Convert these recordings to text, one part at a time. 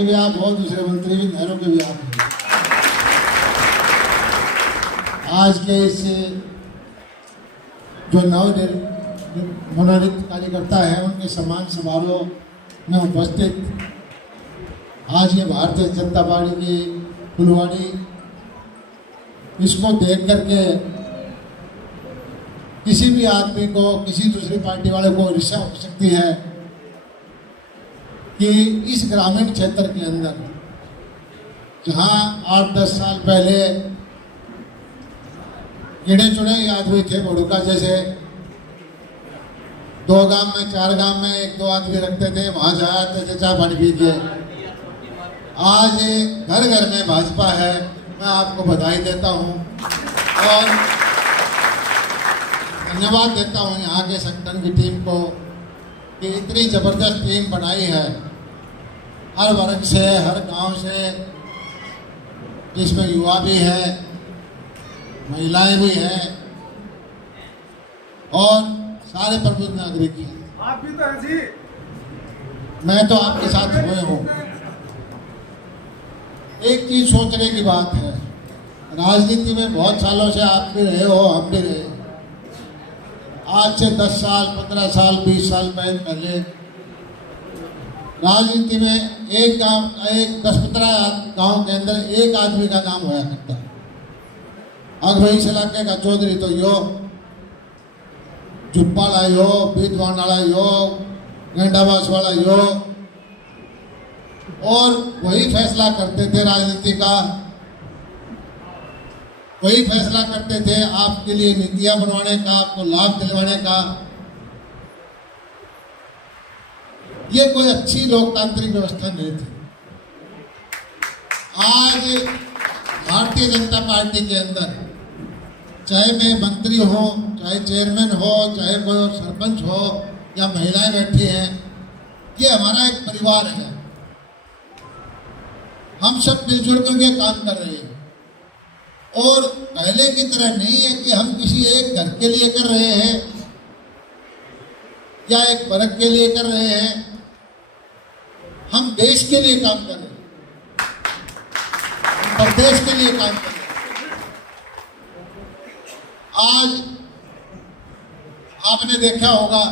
के भी आप हो, दूसरे मंत्री भी नहरों के भी आप हो। आज के इस जो मनोनीत कार्यकर्ता है उनके सम्मान समारोह में उपस्थित आज ये भारतीय जनता पार्टी की फुलवाड़ी, इसको देख करके किसी भी आदमी को, किसी दूसरी पार्टी वाले को ईर्ष्या हो सकती है कि इस ग्रामीण क्षेत्र के अंदर जहां 8-10 साल पहले गिने चुने आदमी थे, बड़ूका जैसे 2 गांव में 4 गांव में 1-2 आदमी रखते थे, वहां जाते थे चाय पानी पी के। आज घर घर में भाजपा है। मैं आपको बधाई देता हूं और धन्यवाद देता हूं यहाँ के संगठन की टीम को कि इतनी जबरदस्त टीम बनाई है, हर वर्ग से, हर गांव से, जिसमें युवा भी है, महिलाएं भी हैं और सारे प्रबुद्ध नागरिक हैं। आप भी तो हैं जी। मैं तो आपके साथ हुए हूँ। एक चीज सोचने की बात है, राजनीति में बहुत सालों से आप भी रहे हो, हम भी रहे। आज से 10 साल, 15 साल, 20 साल पहले राजनीति में एक गांव, 10-15 गांव के अंदर एक आदमी का नाम होया करता है। अग भाई इस इलाके का चौधरी तो यो, जुप्पाला यो, बीतवान वाला यो, गेंडाबास वाला यो, और वही फैसला करते थे राजनीति का, वही फैसला करते थे आपके लिए नीतियां बनवाने का, आपको लाभ दिलवाने का। ये कोई अच्छी लोकतांत्रिक व्यवस्था नहीं थी। आज भारतीय जनता पार्टी के अंदर चाहे मैं मंत्री हो, चाहे चेयरमैन हो, चाहे कोई सरपंच हो या महिलाएं बैठी हैं, ये हमारा एक परिवार है। हम सब मिलजुल करके काम कर रहे हैं और पहले की तरह नहीं है कि हम किसी एक घर के लिए कर रहे हैं या एक वर्ग के लिए कर रहे हैं। हम देश के लिए काम कर रहे हैं, प्रदेश के लिए काम कर रहे हैं। आज आपने देखा होगा,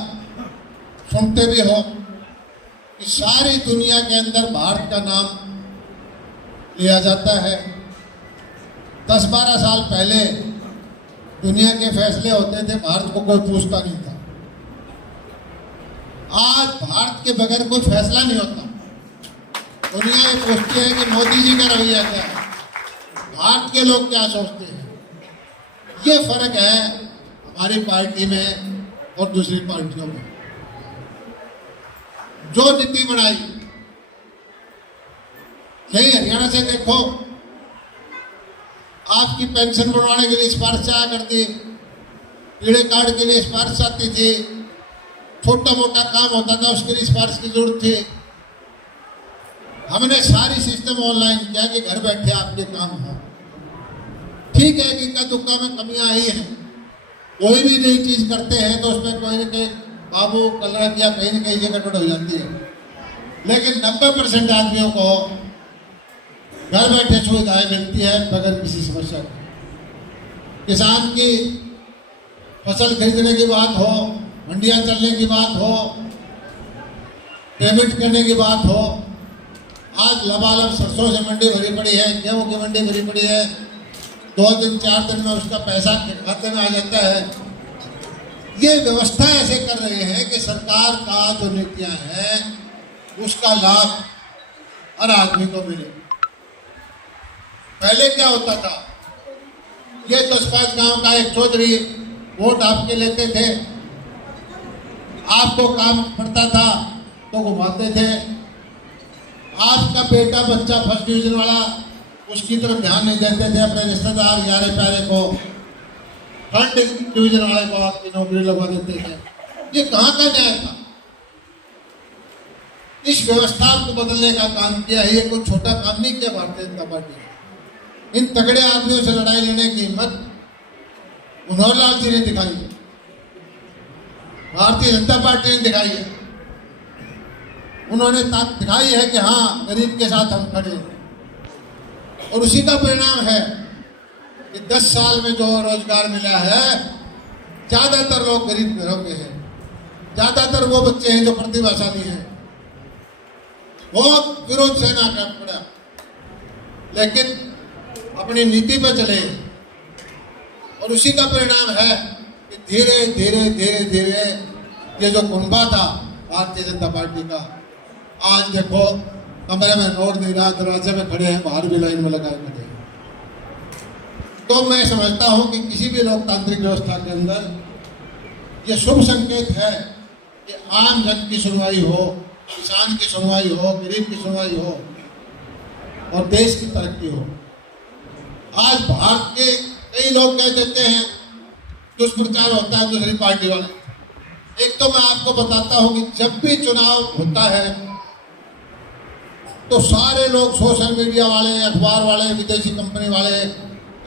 सुनते भी हो कि सारी दुनिया के अंदर भारत का नाम लिया जाता है। 10-12 साल पहले दुनिया के फैसले होते थे, भारत को कोई पूछता नहीं था। आज भारत के बगैर कोई फैसला नहीं होता। दुनिया ये पूछती है कि मोदी जी का रवैया क्या है, भारत के लोग क्या सोचते हैं। ये फर्क है हमारी पार्टी में और दूसरी पार्टियों में। जो नीति बनाई, यही हरियाणा से देखो, आपकी पेंशन बनवाने के लिए सिफारिश आया करती, पीड़े कार्ड के लिए सिफारिश आती थी, छोटा मोटा काम होता था उसके लिए सिफारिश की जरूरत थी। हमने सारी सिस्टम ऑनलाइन किया कि घर बैठे आपके काम हो। ठीक है कि इक्का दुक्का में कमियां आई हैं, कोई भी नई चीज करते हैं तो उसमें कोई न कोई बाबू कलर या कहीं न कहीं गड़बड़ हो जाती है, लेकिन 90% आदमियों को घर बैठे सुविधाएं मिलती है बगैर किसी समस्या के। किसान की फसल खरीदने की बात हो, मंडियां चलने की बात हो, पेमेंट करने की बात हो, आज लबालब सरसों से मंडी भरी पड़ी है, गेहूं की मंडी भरी पड़ी है, 2 दिन 4 दिन में उसका पैसा खाते में आ जाता है। ये व्यवस्था ऐसे कर रहे हैं कि सरकार का जो नीतियां हैं उसका लाभ हर आदमी को मिले। पहले क्या होता था, ये 10-5 गांव का एक चौधरी वोट आपके लेते थे, आपको काम पड़ता था तो घुमाते थे। आपका बेटा बच्चा फर्स्ट डिवीजन वाला, उसकी तरफ ध्यान नहीं देते थे, अपने रिश्तेदार यारे प्यारे को, थर्ड डिवीजन वाले को आपकी नौकरी लगवा देते थे। ये कहाँ का न्याय था? इस व्यवस्था को बदलने का काम किया है। ये कोई छोटा काम नहीं किया भारतीय जनता पार्टी। इन तगड़े आदमियों से लड़ाई लड़ने की हिम्मत मनोहर लाल जी ने दिखाई है, भारतीय जनता पार्टी ने दिखाई है। उन्होंने ताकत दिखाई है कि हाँ, गरीब के साथ हम खड़े हैं। और उसी का परिणाम है कि 10 साल में जो रोजगार मिला है, ज्यादातर लोग गरीब घरों के हैं, ज्यादातर वो बच्चे हैं जो प्रतिभाशाली हैं। बहुत विरोध सहना कर पड़ा, लेकिन अपनी नीति पर चले। और उसी का परिणाम है कि धीरे धीरे धीरे धीरे ये जो कुंभा था भारतीय जनता पार्टी का, आज देखो कमरे में नोट नहीं रहा, दरवाजे में खड़े हैं, बाहर भी लाइन में लगाए खड़े हैं। तो मैं समझता हूं कि किसी भी लोकतांत्रिक व्यवस्था के अंदर ये शुभ संकेत है कि आम जन की सुनवाई हो, किसान की सुनवाई हो, गरीब की सुनवाई हो और देश की तरक्की हो। आज भारत के कई लोग कह देते हैं, दुष्प्रचार होता है दूसरी पार्टी वाले। एक तो मैं आपको बताता हूं कि जब भी चुनाव होता है तो सारे लोग, सोशल मीडिया वाले, अखबार वाले, विदेशी कंपनी वाले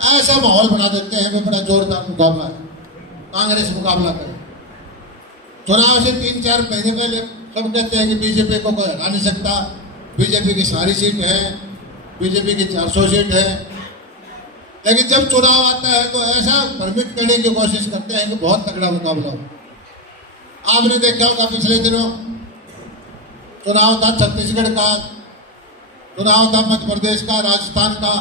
ऐसा माहौल बना देते हैं कि बड़ा जोरदार मुकाबला है, कांग्रेस मुकाबला करे। चुनाव से 3-4 महीने पहले सब कहते हैं कि बीजेपी को कोई हरा नहीं सकता, बीजेपी की सारी सीट है, बीजेपी की 400 सीट है। लेकिन जब चुनाव आता है तो ऐसा भ्रमित करने की कोशिश करते हैं कि बहुत तगड़ा मुकाबला हो। आपने देखा होगा पिछले दिनों चुनाव था छत्तीसगढ़ का, चुनाव था मध्य प्रदेश का, राजस्थान का,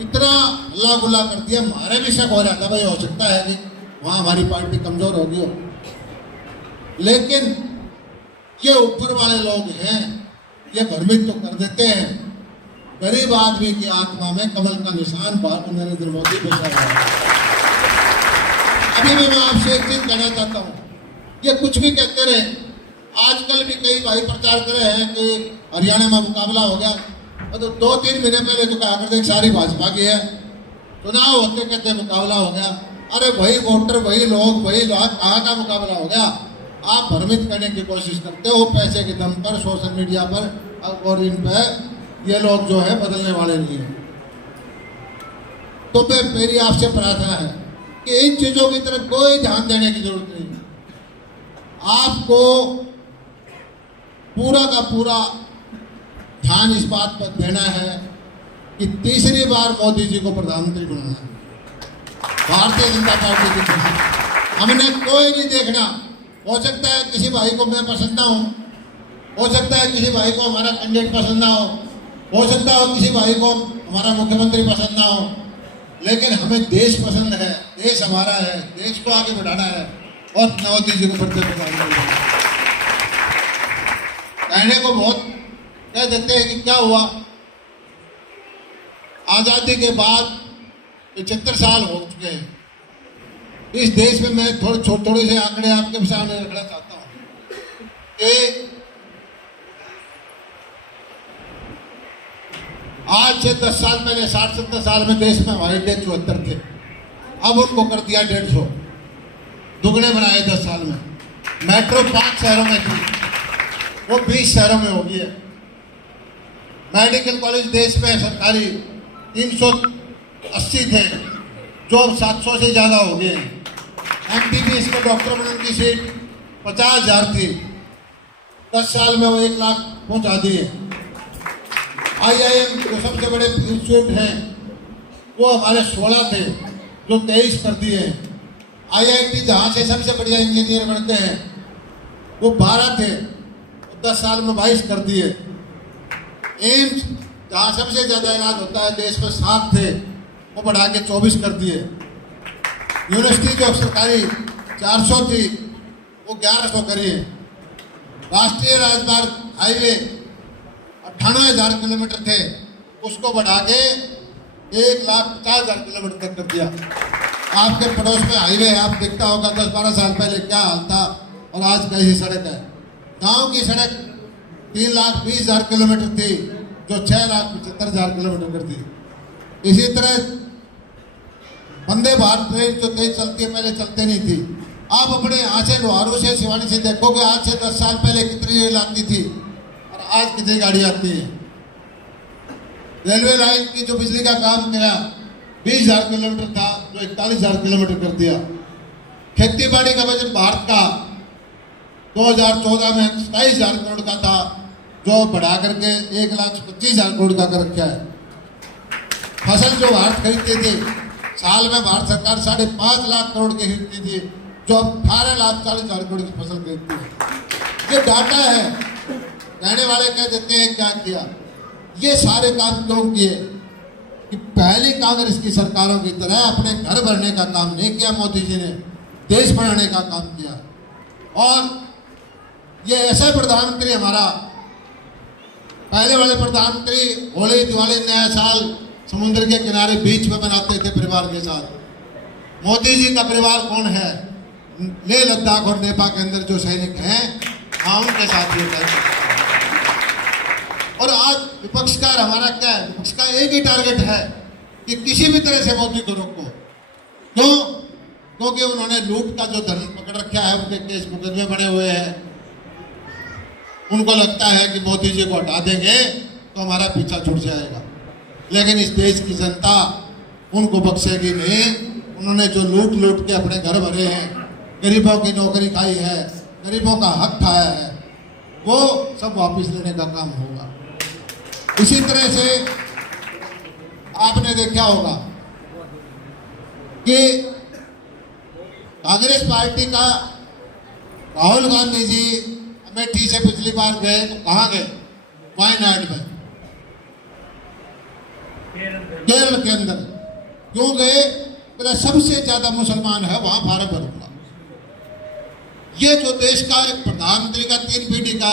इतना हल्ला गुल्ला कर दिया। हमारे भी शक हो रहा था भाई हो सकता है कि वहां हमारी पार्टी कमजोर होगी हो। लेकिन ये ऊपर वाले लोग हैं, ये भ्रमित तो कर देते हैं। गरीब आदमी की आत्मा में कमल का निशान नरेंद्र मोदी बसा हुआ है। अभी भी मैं आपसे एक चीज कहना चाहता हूँ, ये कुछ भी कहते रहे, आजकल भी कई भाई प्रचार कर रहे हैं कि हरियाणा में मुकाबला हो गया, तो 2-3 महीने पहले तो कहा करते सारी भाजपा की है, चुनाव होते कहते मुकाबला हो गया। अरे वही वोटर, वही लोग, वही लोग, कहाँ का मुकाबला हो गया? आप भ्रमित करने की कोशिश करते हो पैसे के दम पर, सोशल मीडिया पर, और इन पर ये लोग जो है बदलने वाले नहीं है। तो मेरी आपसे प्रार्थना है कि इन चीजों की तरफ कोई ध्यान देने की जरूरत नहीं है। आपको पूरा का पूरा ध्यान इस बात पर देना है कि तीसरी बार मोदी जी को प्रधानमंत्री बनाना है, भारतीय जनता पार्टी की तरफ। हमने कोई नहीं देखना। हो सकता है किसी भाई को मैं पसंद ना हो सकता है किसी भाई को हमारा कैंडिडेट पसंद ना हो सकता है किसी भाई को हमारा मुख्यमंत्री पसंद ना हो, लेकिन हमें देश पसंद है, देश हमारा है, देश को आगे बढ़ाना है और मोदी जी को प्रधानमंत्री कहने को बहुत कह देते हैं कि क्या हुआ। आजादी के बाद 75 साल हो चुके हैं इस देश में। मैं थोड़े से आंकड़े आपके सामने रखना चाहता हूं कि आज से 10 साल पहले, 60-70 साल में देश में हवाई अड्डे 74 थे, अब उनको कर दिया 150, दुगने बनाए 10 साल में। मेट्रो 5 शहरों में थी, वो 20 शहरों में हो गई है। मेडिकल कॉलेज देश में सरकारी 380 थे, जो अब 700 से ज़्यादा हो गए हैं। MBBS के डॉक्टर बनने की सीट 50,000 थी, 10 साल में वो 1 लाख पहुंचा दिए। IIM जो सबसे बड़े इंस्टीट्यूट हैं वो हमारे 16 थे, जो 23 कर दिए हैं। IIT जहाँ से सबसे बढ़िया इंजीनियर बनते हैं वो 12 थे, 10 साल में 22 कर दिए। एम्स जहाँ सबसे ज़्यादा इलाज होता है देश में 7 थे, वो बढ़ा के 24 कर दिए। यूनिवर्सिटी जो सरकारी 400 थी वो 1100 करी है। राष्ट्रीय राजमार्ग हाईवे 98,000 किलोमीटर थे, उसको बढ़ा के 1,50,000 किलोमीटर तक कर दिया। आपके पड़ोस में हाईवे है, आप देखता होगा 10-12 साल पहले क्या हाल था और आज कैसी सड़क है। गांव की सड़क 3,20,000 किलोमीटर थी, जो 6,75,000 किलोमीटर कर दी। इसी तरह वंदे भारत ट्रेन जो तेज चलती है, पहले चलते नहीं थी। आप अपने यहाँ से लोहारू से, सिवानी से देखोगे आज से 10 साल पहले कितनी रेल आती थी और आज कितनी गाड़ी आती है। रेलवे लाइन की जो बिजली का काम किया 20,000 किलोमीटर था, जो 41,000 किलोमीटर कर दिया। खेती बाड़ी का बजट भारत का 2014 में 27,000 करोड़ का था, जो बढ़ा करके 1,25,000 करोड़ का कर रखा है। फसल जो भारत खरीदती थी, साल में भारत सरकार 5.5 लाख करोड़ की खरीदती थी, जो अब 18,40,000 करोड़ की फसल खरीदती है। ये डाटा है। कहने वाले कह देते हैं क्या किया। ये सारे काम क्यों किए कि पहली कांग्रेस की सरकारों की तरह अपने घर भरने का काम नहीं किया मोदी जी ने, देश बनाने का काम किया। और ये ऐसा प्रधानमंत्री हमारा, पहले वाले प्रधानमंत्री होली दिवाली नया साल समुद्र के किनारे बीच में मनाते थे परिवार के साथ। मोदी जी का परिवार कौन है? लेह लद्दाख और नेपाल के अंदर जो सैनिक हैं, उनके साथ ये करते। और आज विपक्ष का हमारा क्या है? विपक्ष का एक ही टारगेट है कि किसी भी तरह से मोदी को रोको। क्यों? क्योंकि उन्होंने लूट का जो धन पकड़ रखा है, उनके केस मुकदमे बने हुए हैं। उनको लगता है कि मोदी जी को हटा देंगे तो हमारा पीछा छूट जाएगा, लेकिन इस देश की जनता उनको बख्शेगी नहीं। उन्होंने जो लूट के अपने घर भरे हैं, गरीबों की नौकरी खाई है, गरीबों का हक खाया है, वो सब वापस लेने का काम होगा। इसी तरह से आपने देखा होगा कि कांग्रेस पार्टी का राहुल गांधी जी अमेठी से पिछली बार गए तो कहाँ गए? वायनाड में, केरल के अंदर। क्यों गए? बोला सबसे ज्यादा मुसलमान है वहां, फार्म भरूंगा। ये जो देश का एक प्रधानमंत्री का 3 पीढ़ी का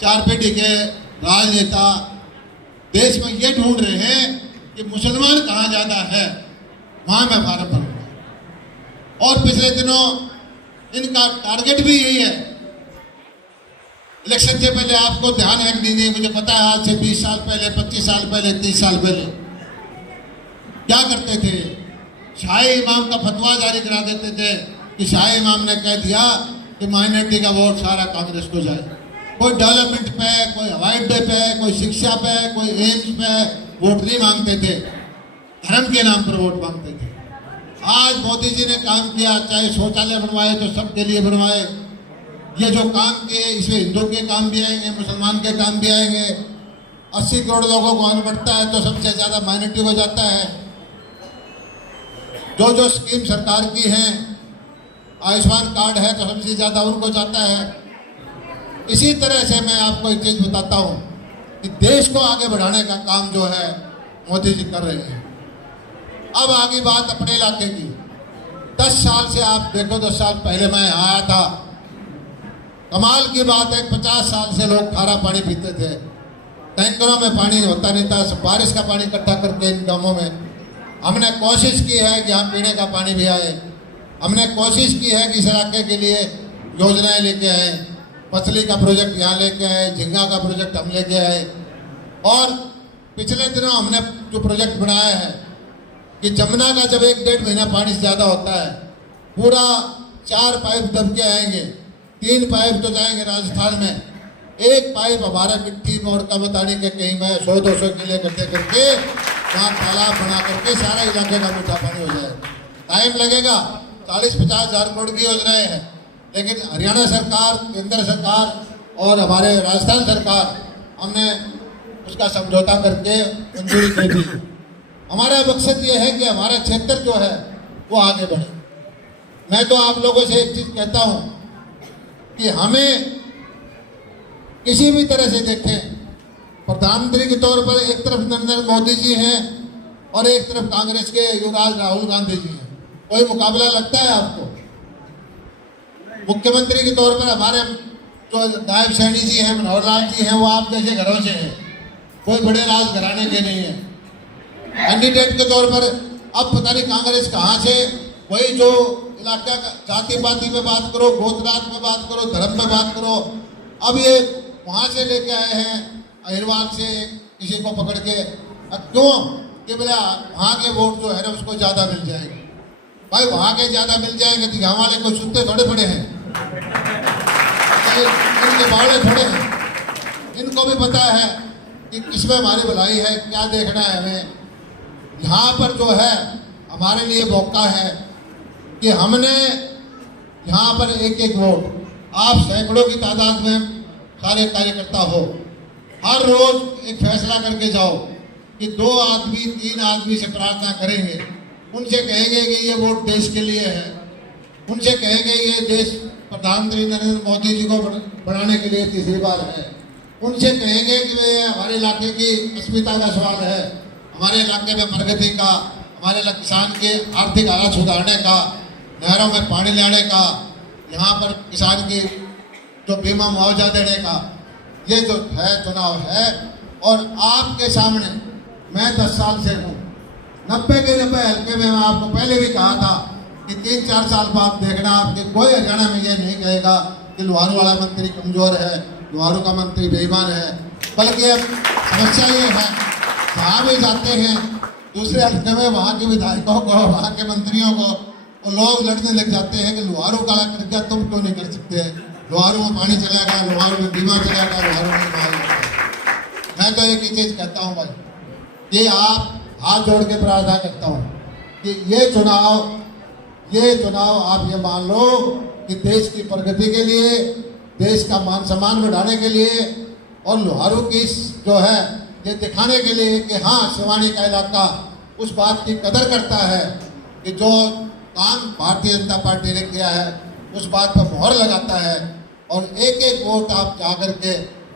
4 पीढ़ी के राजनेता देश में ये ढूंढ रहे हैं कि मुसलमान कहाँ ज्यादा है, वहां मैं फार्म भरूंगा। और पिछले दिनों इनका टारगेट भी यही है। इलेक्शन से पहले आपको ध्यान है कि नहीं मुझे पता है, आज से 20 साल पहले, 25 साल पहले, 30 साल पहले क्या करते थे? शाही इमाम का फतवा जारी करा देते थे कि शाही इमाम ने कह दिया कि माइनॉरिटी का वोट सारा कांग्रेस को जाए। कोई डेवलपमेंट पे, कोई हवाई अड्डे पे, कोई शिक्षा पे, कोई एम्स पे वोट नहीं मांगते थे, धर्म के नाम पर वोट मांगते थे। आज मोदी जी ने काम किया, चाहे शौचालय बनवाए तो सबके लिए बनवाए। ये जो काम किए इसमें हिंदू के काम भी आएंगे, मुसलमान के काम भी आएंगे। 80 करोड़ लोगों को अन्न बढ़ता है तो सबसे ज्यादा माइनॉरिटी को जाता है। जो स्कीम सरकार की है, आयुष्मान कार्ड है तो सबसे ज्यादा उनको जाता है। इसी तरह से मैं आपको एक चीज बताता हूं कि देश को आगे बढ़ाने का काम जो है मोदी जी कर रहे हैं। अब आगे बात अपने इलाके की। 10 साल से आप देखो, 10 साल पहले मैं यहाँ आया था, कमाल की बात है 50 साल से लोग खारा पानी पीते थे। टैंकरों में पानी होता नहीं था, बारिश का पानी इकट्ठा करके इन गांवों में हमने कोशिश की है कि यहाँ पीने का पानी भी आए। हमने कोशिश की है कि इस इलाके के लिए योजनाएं लेके आए। मछली का प्रोजेक्ट यहाँ लेके आए, झींगा का प्रोजेक्ट हम लेके आए। और पिछले दिनों हमने जो प्रोजेक्ट बनाया है कि जमुना का जब 1-1.5 महीना पानी ज़्यादा होता है, पूरा 4 पाइप दब के आएंगे, 3 पाइप तो जाएंगे राजस्थान में, 1 पाइप हमारे मिट्टी में और कमतानी के कहीं में 100-200 किले इकट्ठे करके वहाँ तालाब बना करके सारा इलाके का मीठा पानी हो जाएगा। टाइम लगेगा, 40-50 हज़ार करोड़ की योजनाएं हैं, लेकिन हरियाणा सरकार, केंद्र सरकार और हमारे राजस्थान सरकार, हमने उसका समझौता करके मंजूरी दे दी। हमारा मकसद ये है कि हमारा क्षेत्र जो है वो आगे बढ़े। मैं तो आप लोगों से एक चीज कहता हूं कि हमें किसी भी तरह से देखें, प्रधानमंत्री के तौर पर एक तरफ नरेंद्र मोदी जी हैं और एक तरफ कांग्रेस के युवराज राहुल गांधी जी हैं। कोई मुकाबला लगता है आपको? मुख्यमंत्री के तौर पर हमारे जो नायब सैनी जी हैं, मनोहर लाल जी हैं, वो आप जैसे घरों से हैं, कोई बड़े राज घराने के नहीं है। कैंडिडेट के तौर पर अब पता नहीं कांग्रेस कहाँ से, वही जो इलाका जाति पाति में बात करो, गोत्रात में बात करो, धर्म में बात करो, अब ये वहाँ से लेके आए हैं अहिरवाल से किसी को पकड़ के। क्यों? कि बोला वहाँ के वोट जो है ना उसको ज़्यादा मिल जाएगा। भाई वहाँ के ज़्यादा मिल जाएंगे तो यहाँ वाले कोई सुनते थोड़े पड़े हैं, इनके बावड़े थोड़े हैं। इनको भी पता है कि किसमें हमारी भलाई है, क्या देखना है हमें। यहाँ पर जो है हमारे लिए मौका है कि हमने यहाँ पर एक वोट आप सैकड़ों की तादाद में सारे कार्यकर्ता हो, हर रोज एक फैसला करके जाओ कि 2 आदमी 3 आदमी से प्रार्थना करेंगे, उनसे कहेंगे कि ये वोट देश के लिए है, उनसे कहेंगे ये देश प्रधानमंत्री नरेंद्र मोदी जी को बनाने के लिए तीसरी बार है, उनसे कहेंगे कि वे हमारे इलाके की अस्मिता का सवाल है, हमारे इलाके में प्रगति का, हमारे किसान के आर्थिक हालात सुधारने का, नहरों में पानी लाने का, यहाँ पर किसान की जो बीमा मुआवजा देने का, ये जो है चुनाव है। और आपके सामने मैं 10 साल से हूँ, 90 के 90 हल्के में मैं आपको पहले भी कहा था कि 3-4 साल बाद देखना आपके कोई हरियाणा में ये नहीं कहेगा कि लुहारू वाला मंत्री कमजोर है, लुहारू का मंत्री बेईमान है, बल्कि अब समस्या ये है जहाँ भी जाते हैं दूसरे हल्के में वहाँ के विधायकों को, वहाँ के मंत्रियों को और लोग लड़ने लग जाते हैं कि लुहारू काला कर दिया, तुम क्यों नहीं कर सकते, लुहारू में पानी चलेगा, लुहारू में बीमा चलेगा, लुहारू में माल। मैं तो एक ही चीज कहता हूँ भाई कि आप हाथ जोड़ के प्रार्थना करता हूँ कि ये चुनाव आप ये मान लो कि देश की प्रगति के लिए, देश का मान सम्मान बढ़ाने के लिए और लुहारू की जो है ये दिखाने के लिए कि हाँ सिवानी का इलाका उस बात की कदर करता है कि जो काम भारतीय जनता पार्टी ने किया है उस बात पर मोहर लगाता है। और एक एक वोट आप जा करके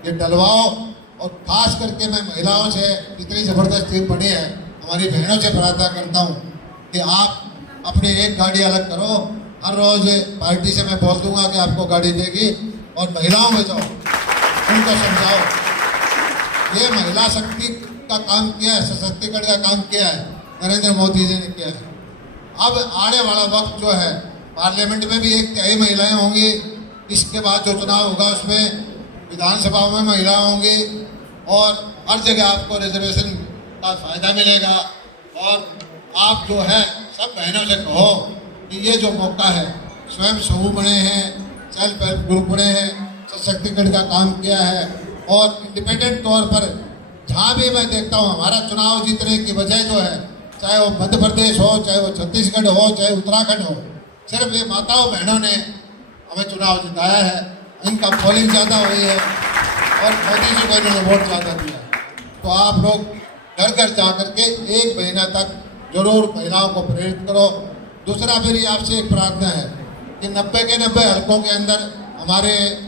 ये डलवाओ। और खास करके मैं महिलाओं से, इतनी ज़बरदस्त टीम बनी है, हमारी बहनों से प्रार्थना करता हूँ कि आप अपनी एक गाड़ी अलग करो। हर रोज़ पार्टी से मैं बोल दूंगा कि आपको गाड़ी देगी और महिलाओं में जाओ, उनको समझाओ। ये महिला शक्ति का काम किया है, सशक्तिकरण का काम किया है नरेंद्र मोदी जी ने किया है। अब आने वाला वक्त जो है पार्लियामेंट में भी 1/3 महिलाएं होंगी, इसके बाद जो चुनाव होगा उसमें विधानसभा में महिलाएं होंगी और हर जगह आपको रिजर्वेशन का फायदा मिलेगा। और आप जो है सब बहनों से कहो कि ये जो मौका है, स्वयं समूह बने हैं, सेल्फ हेल्प ग्रुप बने हैं, सशक्तिकरण का काम किया है और इंडिपेंडेंट तौर पर जहाँ भी मैं देखता हूँ हमारा चुनाव जीतने की वजह जो है, चाहे वो मध्य प्रदेश हो, चाहे वो छत्तीसगढ़ हो, चाहे उत्तराखंड हो, सिर्फ ये माताओं बहनों ने हमें चुनाव जिताया है। इनका पोलिंग ज़्यादा हुई है और मोदी जी को इन्होंने वोट ज़्यादा दिया। तो आप लोग घर घर जा करके 1 महीना तक जरूर महिलाओं को प्रेरित करो। दूसरा मेरी आपसे एक प्रार्थना है कि 90 के 90 हल्कों के अंदर हमारे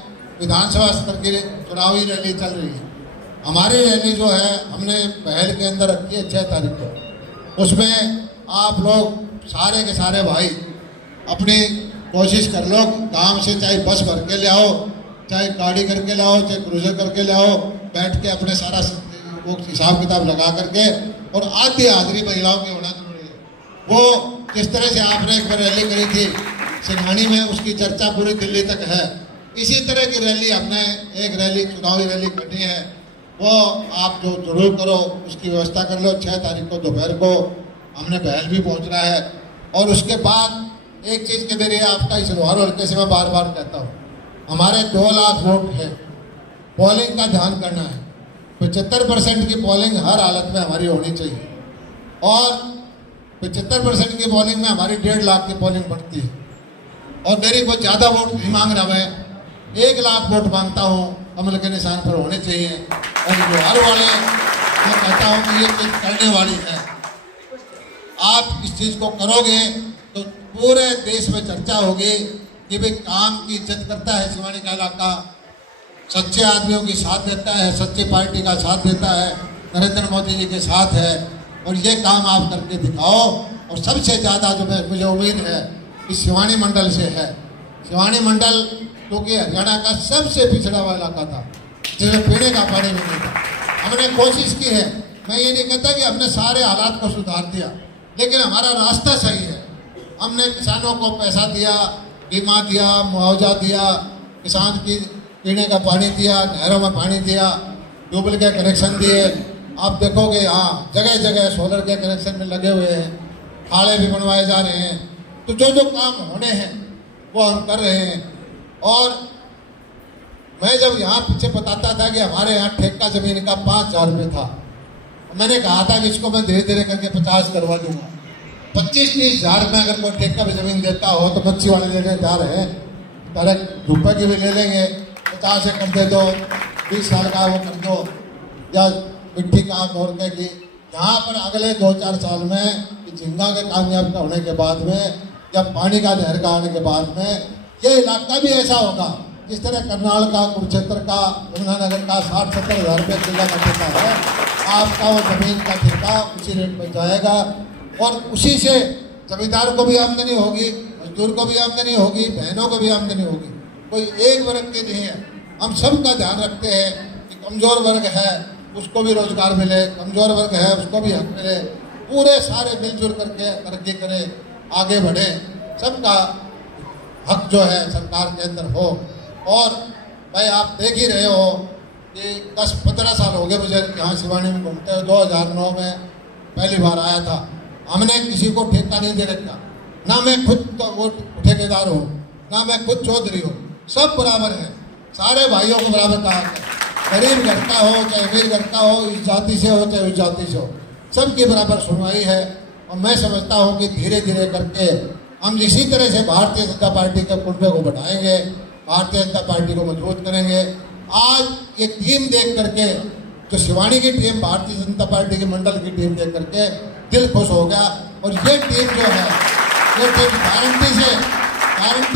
विधानसभा स्तर की चुनावी रैली चल रही है। हमारी रैली जो है हमने पहल के अंदर रखी है 6 तारीख को। उसमें आप लोग सारे के सारे भाई अपनी कोशिश कर लो, काम से चाहे बस भर के ले आओ, चाहे गाड़ी करके लाओ, चाहे क्रूजर करके लाओ, बैठ के अपने सारा वो हिसाब किताब लगा करके। और आधी हाजिरी महिलाओं की होना जरूरी है। वो जिस तरह से आपने एक बार रैली करी थी सिंघानी में, उसकी चर्चा पूरी दिल्ली तक है। इसी तरह की रैली हमने एक रैली, चुनावी रैली करनी है, वो आप जो जरूर करो, उसकी व्यवस्था कर लो। 6 तारीख को दोपहर को हमने बहल भी पहुंचना है। और उसके बाद एक चीज़ के मेरे आपका इस लुहारू हल्के से मैं बार बार कहता हूँ, हमारे 2 लाख वोट है, पोलिंग का ध्यान करना है। 75% की पोलिंग हर हालत में हमारी होनी चाहिए और 75% की पोलिंग में हमारी 1.5 लाख की पोलिंग बढ़ती है। और मेरी बहुत ज़्यादा वोट नहीं मांग रहा, मैं 1 लाख वोट मांगता हूँ, कमल के निशान पर होने चाहिए। और लुहारू वाले मैं कहता हूँ कि ये चीज़ करने वाली है। आप इस चीज़ को करोगे तो पूरे देश में चर्चा होगी कि भाई काम की इज्जत करता है सिवानी का इलाका, सच्चे आदमियों की साथ देता है, सच्ची पार्टी का साथ देता है, नरेंद्र मोदी जी के साथ है। और ये काम आप करके दिखाओ। और सबसे ज़्यादा जो मुझे उम्मीद है इस सिवानी मंडल से है। सिवानी मंडल क्योंकि हरियाणा का सबसे पिछड़ा हुआ इलाका था, जिसमें पीने का पानी भी नहीं था। हमने कोशिश की है, मैं ये नहीं कहता कि हमने सारे हालात को सुधार दिया, लेकिन हमारा रास्ता सही है। हमने किसानों को पैसा दिया, बीमा दिया, मुआवजा दिया, किसान की पीने का पानी दिया, नहरों में पानी दिया, ट्यूबवेल के कनेक्शन दिए। आप देखोगे हाँ जगह जगह सोलर के कनेक्शन में लगे हुए हैं, खाड़े भी बनवाए जा रहे हैं। तो जो जो काम होने हैं वो हम कर रहे हैं। और मैं जब यहाँ पीछे बताता था कि हमारे यहाँ ठेका जमीन का 5,000 रुपये था, मैंने कहा था कि इसको मैं धीरे धीरे करके 50 करवा दूंगा। 25-30 हज़ार में अगर कोई ठेका पे जमीन देता हो तो मच्छी वाले लेने जा रहे हैं, पर रुपये की भी ले लेंगे, 50 कर दे दो, 20 साल का वो कर दो, या मिट्टी का मोड़ के की यहाँ पर अगले 2-4 साल में झींगा के कामयाब होने के बाद में या पानी का नहर का आने के बाद में ये इलाका भी ऐसा होगा जिस तरह करनाल का, कुरुक्षेत्र का, यमुनानगर का 60-70 हज़ार रुपये किला का ठेका है, आपका वो जमीन का ठेका उसी रेट में जाएगा और उसी से जमींदार को भी आमदनी होगी, मजदूर को भी आमदनी होगी, बहनों को भी आमदनी होगी। कोई एक वर्ग की नहीं है, हम सब का ध्यान रखते हैं कि कमज़ोर वर्ग है उसको भी रोजगार मिले, कमज़ोर वर्ग है उसको भी हक मिले, पूरे सारे मिलजुल करके तरक्की करें, आगे बढ़े, सबका हक जो है सरकार के अंदर हो। और भाई आप देख ही रहे हो कि 10-15 साल हो गए मुझे यहाँ सिवानी में घूमते हुए। 2009 में पहली बार आया था। हमने किसी को ठेका नहीं दे रखा, ना मैं खुद तो वो ठेकेदार हूँ, ना मैं खुद चौधरी हूँ, सब बराबर है, सारे भाइयों को बराबर का हक है। गरीब घर का हो चाहे अमीर घर का हो, इस जाति से हो चाहे उस जाति से हो, सबकी बराबर सुनवाई है। और मैं समझता हूँ कि धीरे धीरे करके हम इसी तरह से भारतीय जनता पार्टी के कुर्बे को बढ़ाएंगे, भारतीय जनता पार्टी को मजबूत करेंगे। आज ये टीम देख करके, जो शिवानी की टीम, भारतीय जनता पार्टी की मंडल की टीम देख करके दिल खुश हो गया। और ये टीम जो है ये टीम गारंटी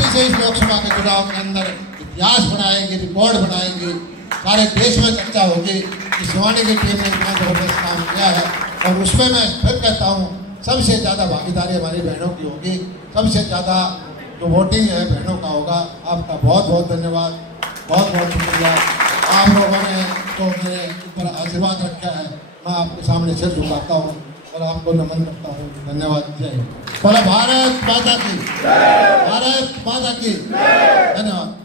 से इस लोकसभा के चुनाव के अंदर इतिहास बनाएगी, रिकॉर्ड बनाएगी, सारे देश में चर्चा होगी कि शिवानी की टीम ने इतना जबरदस्त काम किया है। और उसमें मैं फिर कहता हूँ सबसे ज़्यादा भागीदारी हमारी बहनों की होगी, सबसे ज़्यादा जो वोटिंग है बहनों का होगा। आपका बहुत बहुत धन्यवाद, बहुत बहुत शुक्रिया। आप लोगों ने तो मेरे ऊपर आशीर्वाद रखा है, मैं आपके सामने सिर झुकाता हूँ और आपको नमन करता हूँ। धन्यवाद। जय हिंद। बोलो भारत माता की, भारत माता की। धन्यवाद।